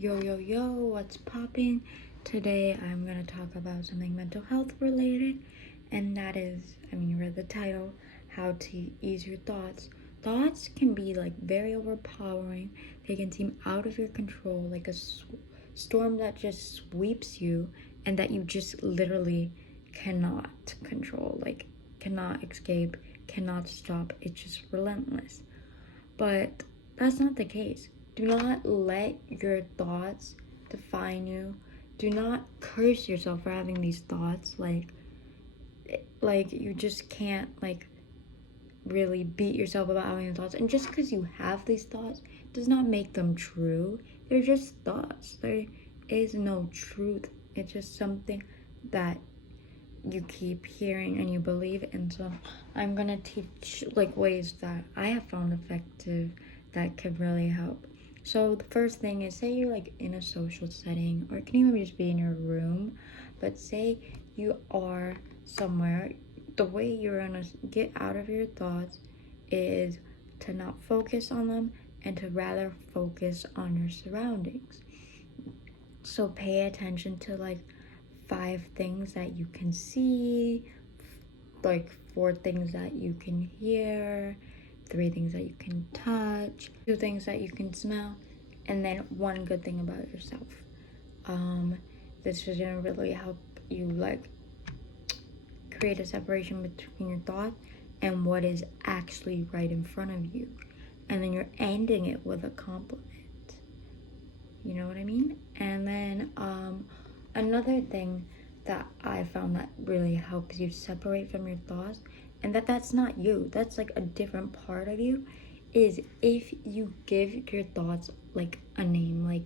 Yo, what's popping? Today I'm gonna talk about something mental health related, and that is, you read the title, How to Ease Your Thoughts. Thoughts can be like very overpowering, they can seem out of your control, like a storm that just sweeps you and that you just literally cannot control, like cannot escape, cannot stop. It's just relentless. But that's not the case. Do not let your thoughts define you. Do not curse yourself for having these thoughts. Like you just can't really beat yourself about having thoughts. And just because you have these thoughts does not make them true. They're just thoughts. There is no truth. It's just something that you keep hearing and you believe. And so I'm gonna teach ways that I have found effective that could really help. So the first thing is, say you're in a social setting, or it can even just be in your room, but say you are somewhere. The way you're gonna get out of your thoughts is to not focus on them and to rather focus on your surroundings. So pay attention to 5 things that you can see, 4 things that you can hear, 3 things that you can touch, 2 things that you can smell, and then 1 good thing about yourself. This is gonna really help you create a separation between your thought and what is actually right in front of you. And then you're ending it with a compliment. You know what I mean? And then another thing that I found that really helps you separate from your thoughts, and that's not you, that's a different part of you, is if you give your thoughts a name.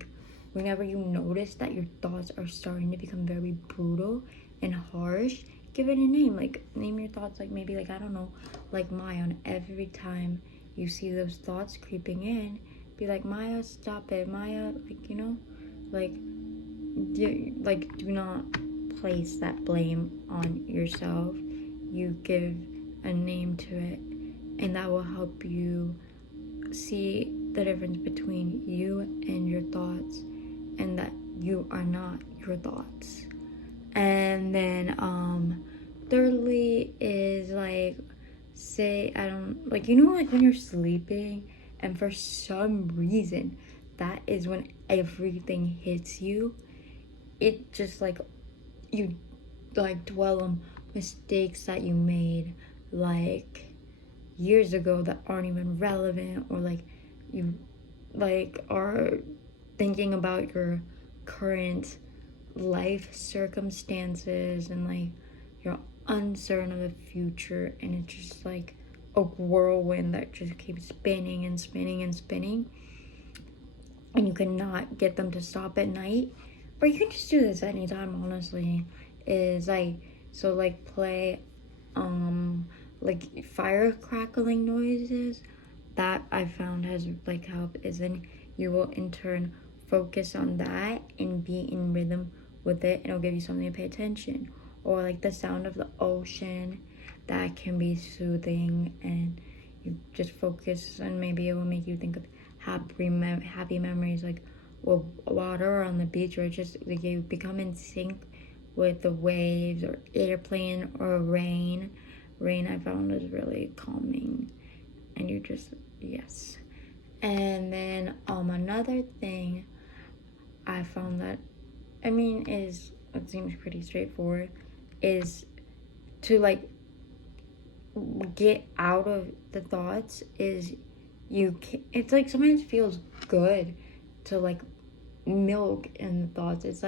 Whenever you notice that your thoughts are starting to become very brutal and harsh, give it a name. Name your thoughts maybe I don't know, Maya. And every time you see those thoughts creeping in, be like, Maya, stop it, Maya. Do not place that blame on yourself. You give a name to it, and that will help you see the difference between you and your thoughts, and that you are not your thoughts. And then thirdly is say, I don't when you're sleeping and for some reason that is when everything hits you, it just you dwell on mistakes that you made years ago that aren't even relevant, or you are thinking about your current life circumstances, and you're uncertain of the future, and it's just a whirlwind that just keeps spinning and spinning and spinning, and you cannot get them to stop at night. Or you can just do this anytime, honestly. Is play fire crackling noises. That I found has helped, is then you will in turn focus on that and be in rhythm with it, and it'll give you something to pay attention. Or the sound of the ocean, that can be soothing, and you just focus, and maybe it will make you think of happy memories, water on the beach, or just you become in sync with the waves, or airplane, or rain. I found is really calming, and you just, yes. And then another thing I found that is, it seems pretty straightforward, is to get out of the thoughts. Is it's sometimes feels good to milk in the thoughts. It's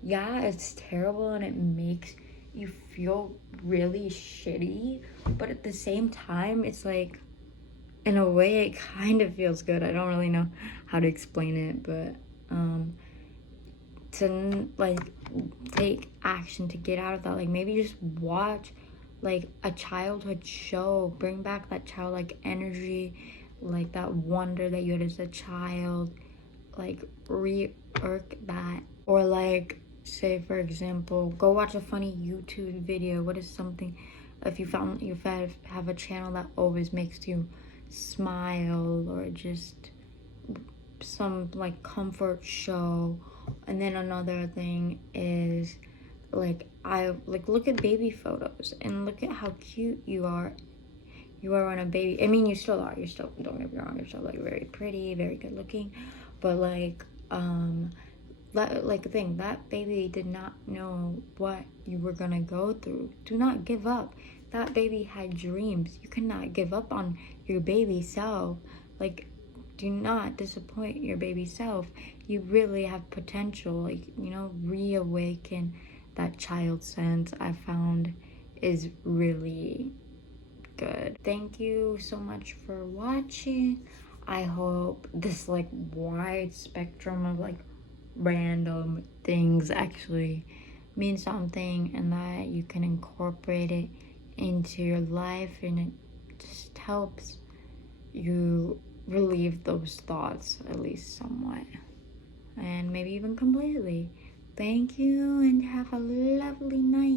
yeah, it's terrible and it makes you feel really shitty, but at the same time it's in a way it kind of feels good. I don't really know how to explain it, but to take action to get out of that. Maybe just watch a childhood show, bring back that childlike energy, that wonder that you had as a child, re-irk that. Or say, for example, go watch a funny YouTube video. What is something, if you have a channel that always makes you smile, or just some like comfort show. And then another thing is like I like look at baby photos and look at how cute you are on a baby. I mean, you still are. You're still, don't get me wrong, you're still like very pretty, very good looking. But like the thing, that baby did not know what you were gonna go through. Do not give up. That baby had dreams. You cannot give up on your baby self. Like, do not disappoint your baby self. You really have potential. Like, you know, reawaken that child sense. I found is really good. Thank you so much for watching. I hope this like wide spectrum of like random things actually means something, and that you can incorporate it into your life, and it just helps you relieve those thoughts at least somewhat, and maybe even completely. Thank you, and have a lovely night.